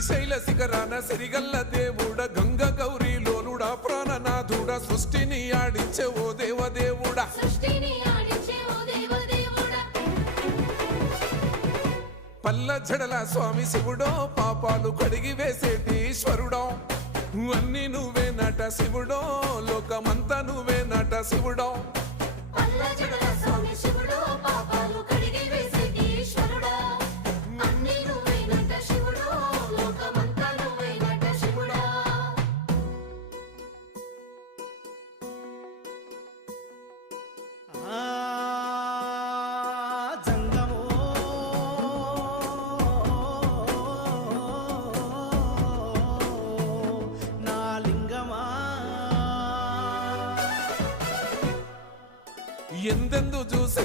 శ్రీశైల శిఖరాన సిరిగల్ల దేవుడ గంగ గౌరీ లోలుడా ప్రాణనాథుడ సృష్టిని ఆడించే ఓ దేవదేవుడా పల్ల జడల స్వామి శివుడో పాపాలు కడిగి వేసేటి ఈశ్వరుడో అన్ని నువ్వే నట శివుడో లోకమంతా నువ్వే నట శివుడో ఎందెందు చూసే